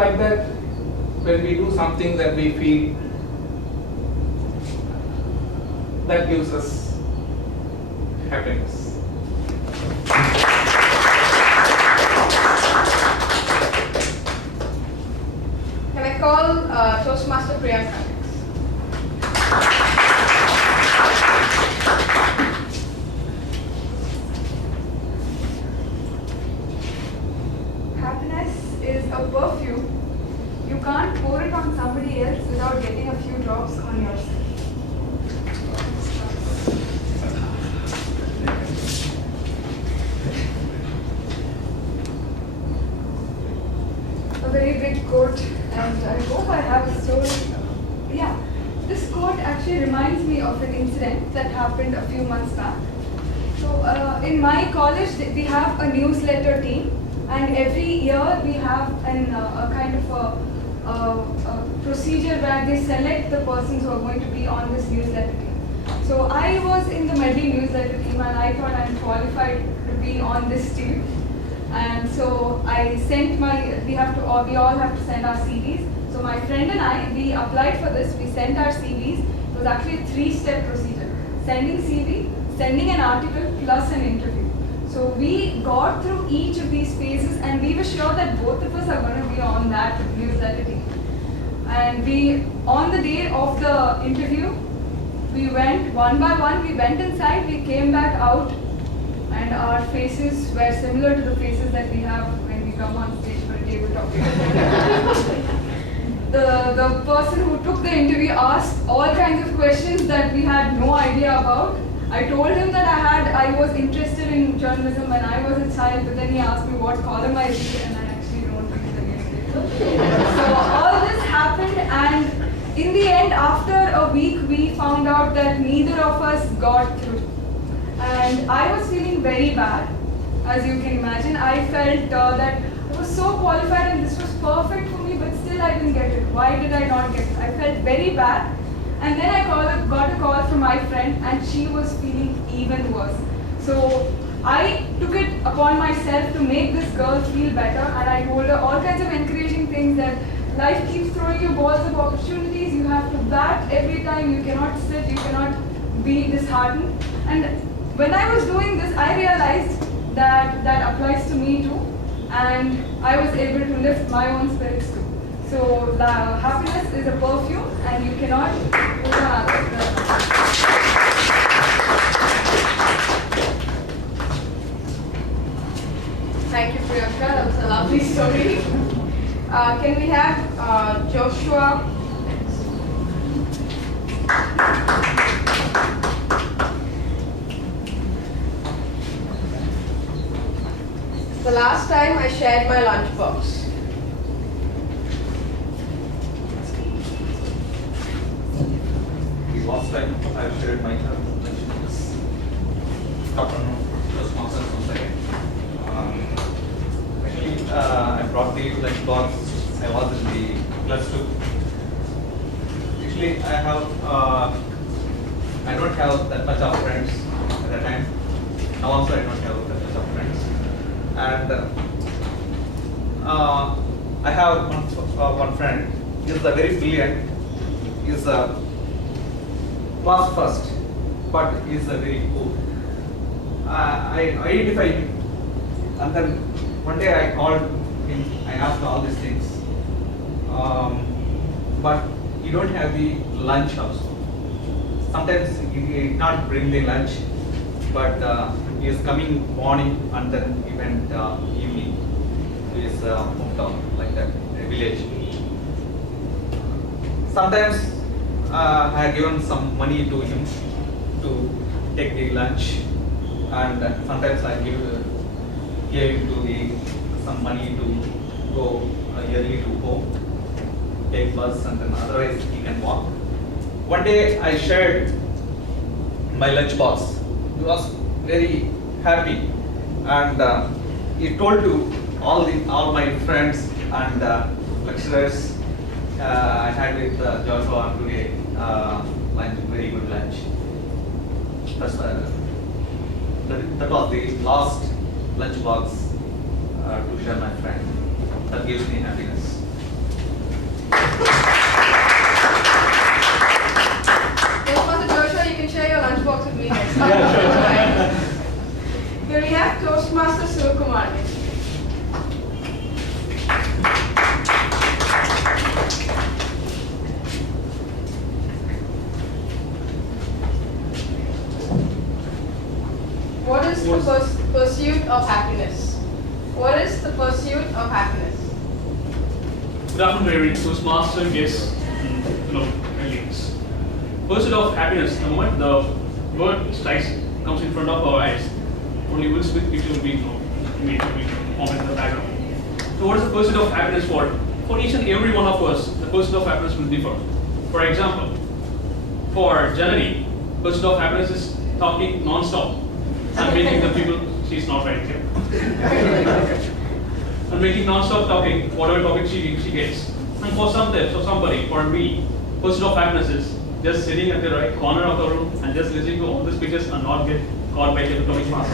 like that when we do something that we feel that gives us happiness. Can I call Toastmaster Priyanka next? Happiness is a perfume. You can't pour it on somebody else without getting a few drops on yourself. A very big quote, and I hope I have a story. Yeah, this quote actually reminds me of an incident that happened a few months back. So, in my college, we have a newsletter team, and every year we have a kind of a procedure where they select the persons who are going to be on this newsletter team. So, I was in the Medley newsletter team, and I thought I'm qualified to be on this team. And so I sent we all have to send our CVs. So my friend and I, we applied for this, we sent our CVs. It was actually a 3-step procedure. Sending CV, sending an article, plus an interview. So we got through each of these phases, and we were sure that both of us are going to be on that newsletter team. And on the day of the interview, we went one by one, we went inside, we came back out, and our faces were similar to the faces that we have when we come on stage for a table talk. The person who took the interview asked all kinds of questions that we had no idea about. I told him that I was interested in journalism when I was a child, but then he asked me what column I read, and I actually don't read the newspaper. So all this happened, and in the end, after a week, we found out that neither of us got through. And I was feeling very bad, as you can imagine. I felt that I was so qualified and this was perfect for me, but still I didn't get it. Why did I not get it? I felt very bad. And then I got a call from my friend, and she was feeling even worse. So I took it upon myself to make this girl feel better, and I told her all kinds of encouraging things, that life keeps throwing you balls of opportunities. You have to bat every time. You cannot sit. You cannot be disheartened. And when I was doing this, I realized that that applies to me too, and I was able to lift my own spirits too. So happiness is a perfume, and you cannot put on others. Thank you, Priyanka. That was a lovely story. Can we have Joshua next? The last time I shared my lunchbox. The last time I shared my lunchbox. Just one second. Actually, I brought the lunchbox. I was in the +2. Actually, I don't have that much of friends at that time. Now also I don't have that much of friends. And I have one friend. He is very brilliant. He is class first, but he is very poor. I identified him, and then one day I called him. I asked all these things, but you don't have the lunch also. Sometimes he did not bring the lunch, but he is coming morning and then he went evening to his hometown, like that, a village. Sometimes I have given some money to him to take the lunch, and sometimes I gave him some money to go early to home, take bus, and then otherwise he can walk. One day I shared my lunch box. He was very happy, and he told to all my friends and lecturers, I had with Joshua today lunch, very good lunch. That was the last lunch box to share my friend. That gives me happiness. lunchbox with me next time. Here we have Toastmaster Sivakumar. What is the pursuit of happiness? What is the pursuit of happiness? Good afternoon, everyone. Toastmaster, guests, colleagues. Pursuit of happiness. The moment the word strikes, comes in front of our eyes, only Will Smith picture will be, immediately formed in the background. So, what is the pursuit of happiness for? For each and every one of us, the pursuit of happiness will differ. For example, for Janani, pursuit of happiness is talking non-stop and making the people. She's not right here. And making non-stop talking, whatever topic she gets. And for somebody, for me, pursuit of happiness is just sitting at the right corner of the room and just listening to all the speeches and not get caught by electronic mass.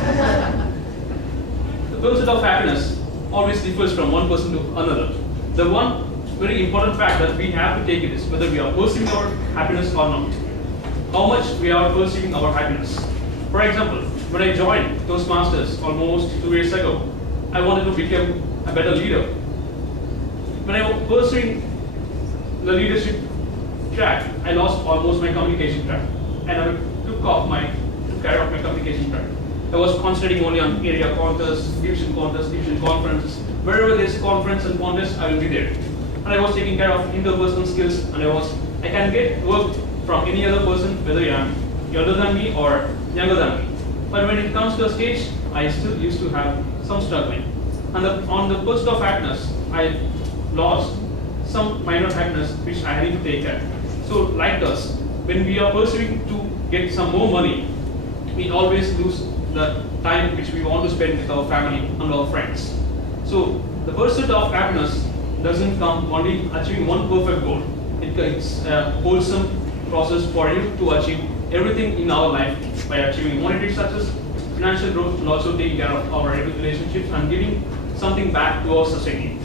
The pursuit of happiness always differs from one person to another. The one very important fact that we have to take it is whether we are pursuing our happiness or not. How much we are pursuing our happiness. For example, when I joined Toastmasters almost 2 years ago, I wanted to become a better leader. When I was pursuing the leadership track, I lost almost my communication track, and I took care of my communication track. I was concentrating only on area contests, division conferences. Wherever there's a conference and contest, I will be there. And I was taking care of interpersonal skills, and I can get work from any other person, whether I am younger than me or younger than me. But when it comes to a stage, I still used to have some struggling. And on the pursuit of happiness, I lost some minor happiness which I had to take care. So like us, when we are pursuing to get some more money, we always lose the time which we want to spend with our family and our friends. So the pursuit of happiness doesn't come only achieving one perfect goal. It's a wholesome process for you to achieve everything in our life by achieving monetary success, financial growth, and also taking care of our relationships and giving something back to our society.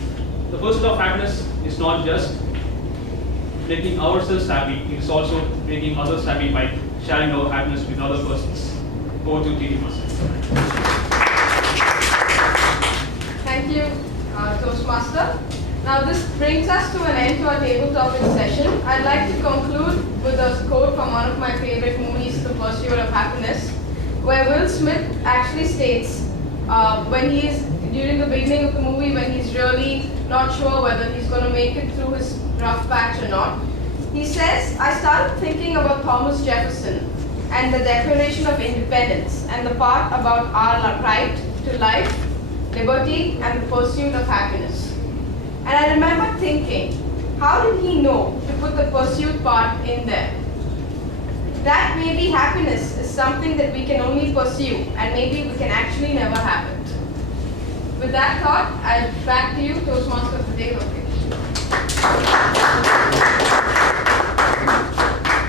The pursuit of happiness is not just making ourselves happy, it is also making others happy by sharing our happiness with other persons. Over to TD Master. Thank you, Toastmaster. Now this brings us to an end to our table topic session. I'd like to conclude with a quote from one of my favorite movies, The Pursuit of Happiness, where Will Smith actually states, during the beginning of the movie, when he's really not sure whether he's going to make it through his rough patch or not, he says, I started thinking about Thomas Jefferson and the Declaration of Independence and the part about our right to life, liberty, and the pursuit of happiness. And I remember thinking, how did he know to put the pursuit part in there? That maybe happiness is something that we can only pursue and maybe we can actually never have it. With that thought, I'll back to you, Toastmaster of the day, Lokesh.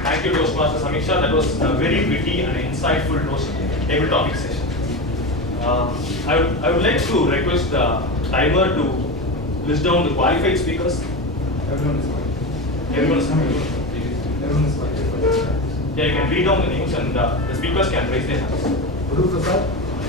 Thank you, Toastmaster Samiksha. That was a very witty and insightful table topic session. I would like to request the timer to list down the qualified speakers. Everyone is fine. Everyone is coming. Everyone is fine. Yeah, you can read down the names and the speakers can raise their hands. Guru Prasad.